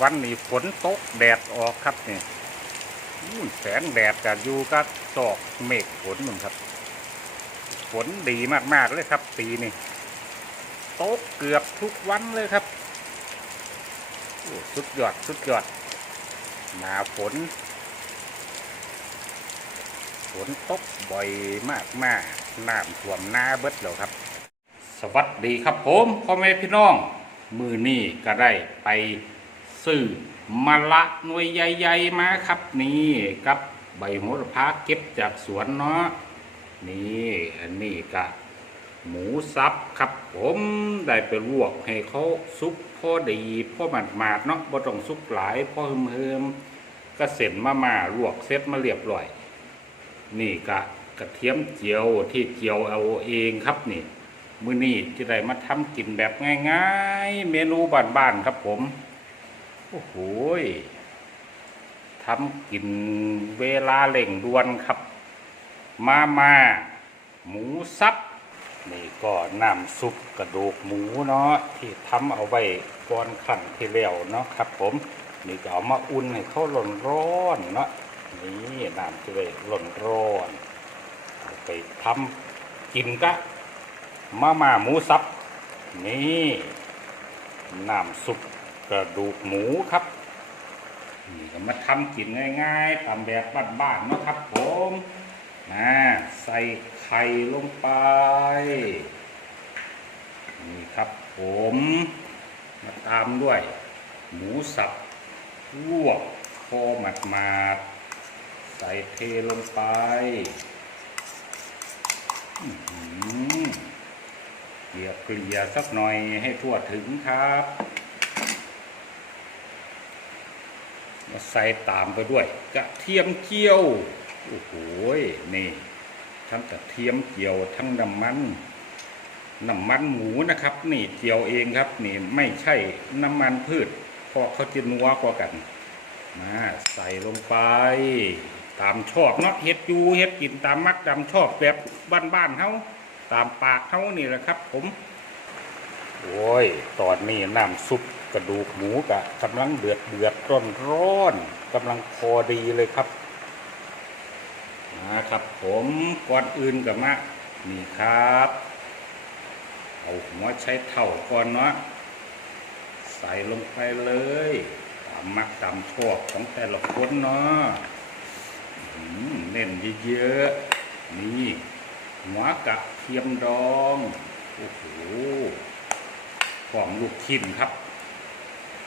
วันนี้ฝนตกแดดออกครับนี่ยแสงแดดจะอยู่ก็ตอกเมฆฝนนึงครับ ฝนดีมากๆเลยครับปีนี้ตกเกือบทุกวันเลยครับสุดยอดสุดยอดหนาฝน ฝนตกบ่อยมากมากน้ำท่วมหน้าเบิดแล้วครับ สวัสดีครับผมพ่อแม่พี่น้อง มือนี่ก็ได้ไปซื้อมะละหน่วยใหญ่ๆมาครับนี่กับใบโหระพาเก็บจากสวนเนาะนี่อันนี้ก็หมูสับครับ ผมได้ไปลวกให้เขาสุกพอดีพอหมาดๆเนาะบ่ต้องสุกหลายพอเฮิมๆก็เสร็จมามาลวกเสร็จมาเรียบร้อย นี่กะกระเทียมเจียวที่เจียวเอาเองครับนี่ มือนี้จะได้มาทำกินแบบง่ายๆ เมนูบ้านๆครับผม โอ้โหยทำกินเวลาเร่งด่วนครับ มามาหมูสับนี่ก็น้ำซุปกระดูกหมูเนาะที่ทำเอาไว้ก่อนขันที่แล้วเนาะครับ ผมนี่ก็เอามาอุ่นให้เขาร้อนร้อนเนาะนี่น้ำจะได้ร้อนร้อนไปทำกินกะ มาม่าหมูสับ นี่น้ำซุปกระดูกหมูครับนี่ก็มาทำกินง่ายๆตามแบบบ้านๆนะครับผมนะใส่ไข่ลงไป นี่ครับผม มาตามด้วย หมูสับลวกคอหมาดมาดใส่เทลงไป อื้อ เกลี่ยเกลี่ยสักหน่อยให้ทั่วถึงครับมาใส่ตามไปด้วย กระเทียมเจียว โอ้โหนี่ ทั้งกระเทียมเจียวทั้งน้ำมันน้ำมันหมูนะครับ นี่เจียวเองครับ นี่ไม่ใช่น้ำมันพืชเพราะเขาจะนัวกว่ากัน มาใส่ลงไป ตามชอบเนาะเฮ็ดยูเฮ็ดกินตามมักตามชอบแบบบ้านๆเฮา ตามปากเฮานี่แหละครับ ผม โอ้ย ตอนนี้น้ำซุปกระดูกหมูกะกำลังเดือดเดือดร้อนร้อนๆกำลังพอดีเลยครับนะครับ ผมก่อนอื่นกับมานี่ครับ เอาหัวใช้เท่าก่อนเนาะใส่ลงไปเลยตามมักตามชอบของแต่ละคนเนาะอื้อหือเน้นเยอะๆนี่หัวกระ เทียมดอง โอ้โหของลูกชิ้นครับ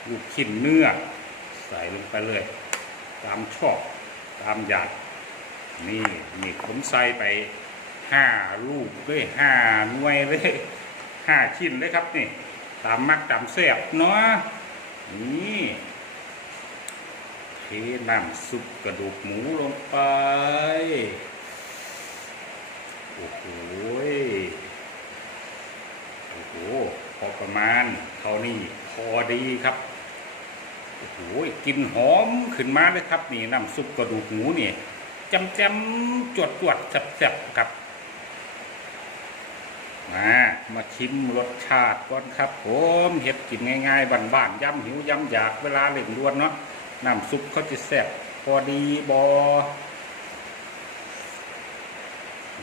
ลูกชิ้นเนื้อ ใส่ลงไปเลย ตามชอบตามอยากนี่นี่ผมใส่ไปห้าลูกด้วยห้าหน่วยเลยห้าชิ้นเลยครับนี่ ตามมักตามแซ่บเนาะนี่เทน้ำซุปกระดูกหมูลงไป โอ้โหโอ้โหพอประมาณเท่านี้พอดีครับโอ้โหกินหอมขึ้นมาเลยครับ นี่น้ำซุปกระดูกหมูนี่จำจำจวดจวดๆแซ่บๆครับมามาชิมรสชาติก่อนครับผมเห็ดกินง่ายๆบ้านๆย้ำหิวย้ำอยากเวลาเล่งด่วนเนาะน้ำซุปเขาจะแซ่บพอดีบอ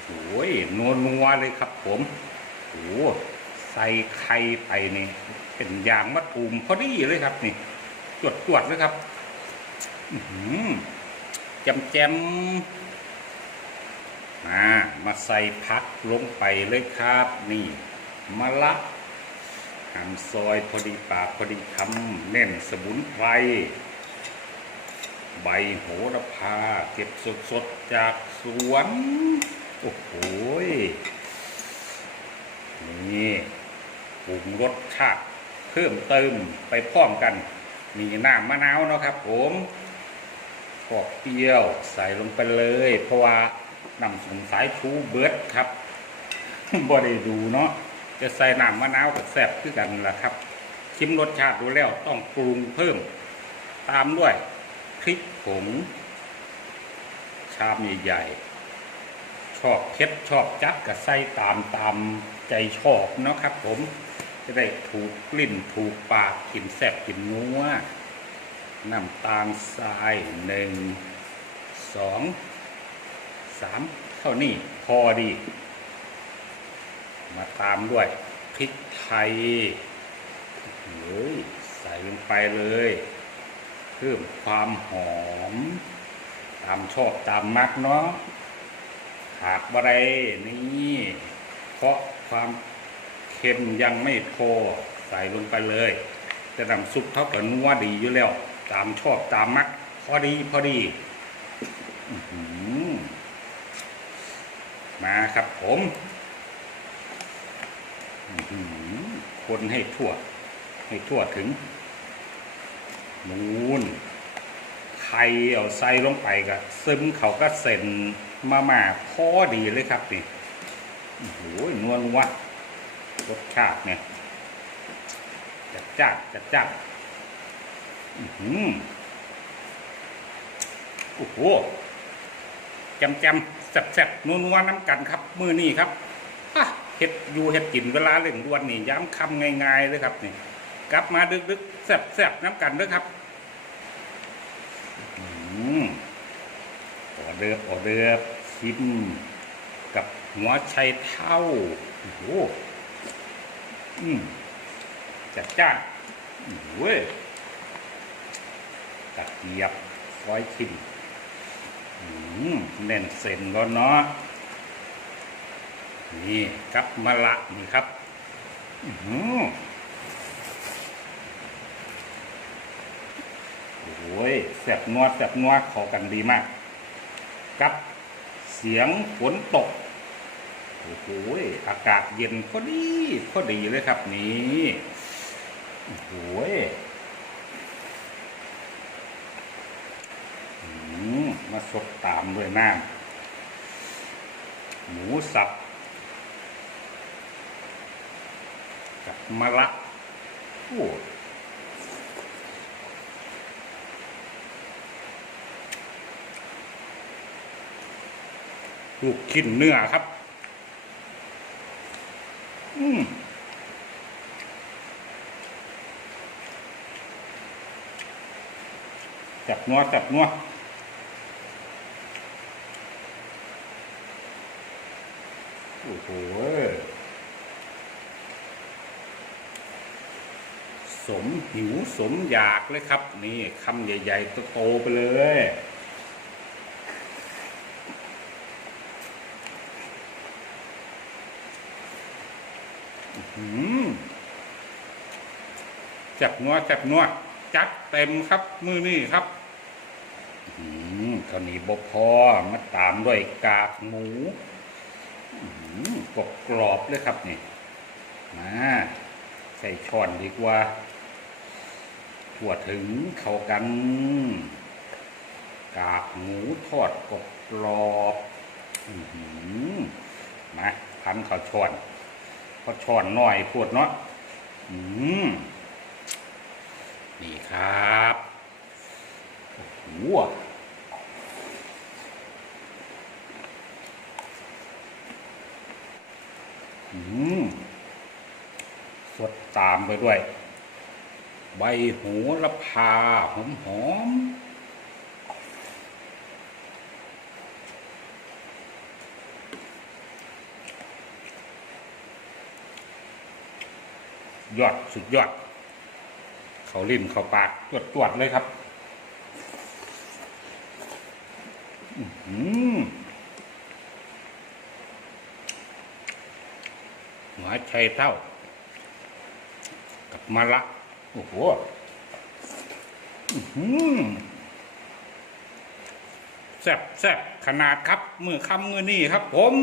โอ้โหนัวนัวเลยครับผมโอ้ใส่ไข่ไปนี่เป็นยางมะตูมพอดีเลยครับ นี่จวดจวดเลยครับอื้อหือแจมแจมมามาใส่พักลงไปเลยครับ นี่มะละหั่นซอยพอดีปากพอดีคำเน้นสมุนไพรใบโหระพาเก็บสดๆจากสวน โอ้โหนี่ปรุงรสชาติเพิ่มเติมไปพร้อมกัน มีน้ำมะนาวเนาะครับ ผมพอกเปรี้ยวใส่ลงไปเลย เพราะว่าน้ำสงสายชูเบิร์ดครับบ่ได้ดูเนาะจะใส่น้ำมะนาวกับแซ่บคือกันล่ะครับ ชิมรสชาติดูแล้วต้องปรุงเพิ่ม ตามด้วยพริกผงชามใหญ่ๆ อบเผ็ดชอบจัดก็ใส่ตามตามใจชอบเนาะครับผมจะได้ถูกกลิ่นถูกปากกินแซ่บกินนัวน้ำตาลทรายหนึ่งสองสามเท่านี้พอดี มาตามด้วยพริกไทยเฮ้ยใส่ลงไปเลยเพิ่มความหอม ตามชอบตามมักเนาะ ขาดบะไรนี่เพราะความเค็มยังไม่พอใส่ลงไปเลยแต่น้ำซุปเท่ากับนัวดีอยู่แล้ว ตามชอบตามมัก พอดีพอดีมาครับผมคนให้ทั่ว ให้ทั่วถึงนูน ข่เอาใส่ลงไปก็ซึมเขาก็เซ็นมามาพอดีเลยครับนี่โอ้โหนวลวะรสชาติเนี่ยจัดจ้าจัดจ้าอือหือโอ้โหจำจำแซ่บๆนัวๆน้ำกันครับ มือนี่ครับเห็ดอยู่เห็ดกินเวลาเร่งด่วนนี่ย้ำคำง่ายๆเลยครับนี่ กลับมาดึกๆแซ่บๆน้ำกันด้วยครับ ออเดิร์ฟออเดิร์ฟชิมกับหัวไชัยเท่าโอ้โหอืมจัดจ้านโอ้เว้ยกระเทียบซอยชิมอืมแน่นเส้นแล้วเนาะนี่ครับมะละนี่ครับ อื้อ อโอ้ยแสบนัวแสบนัวเข้ากันดีมาก กับเสียงฝนตก โอ้โหอากาศเย็นพอดีพอดีเลยครับนี่โอ้โหมมาสดตามด้วยน้ำหมูสับ กับมะละโอ้ ลูกชิ้นเนื้อครับ อืมจับนัวจับนัวโอ้โหสมหิวสมอยากเลยครับ นี่คำใหญ่ ๆ โตๆไปเลย อื้อหือจับนัวจับนัวจัดเต็มครับ มือนี่ครับอื้อหือข้าวเหนียวบพอมาตามด้วยกากหมูกรอบกรอบๆเลยครับนี่มาใส่ช้อนดีกว่าทั่วถึงเข้ากัน กากหมูทอดกรอบกรอบมาพันเขาช้อน เขาช้อนหน่อยพวดเนาะอืมนี่ครับโอ้โหอืมสดตามไปด้วย ใบโหูระพาหอมหอม ยอดสุดยอด เขาลิ้นเขาปากตรวจตรวจเลยครับหัวไชัยเท่า กับมะละโอ้โหแซ่บแซ่บขนาดครับ มือคำมือนี่ครับผม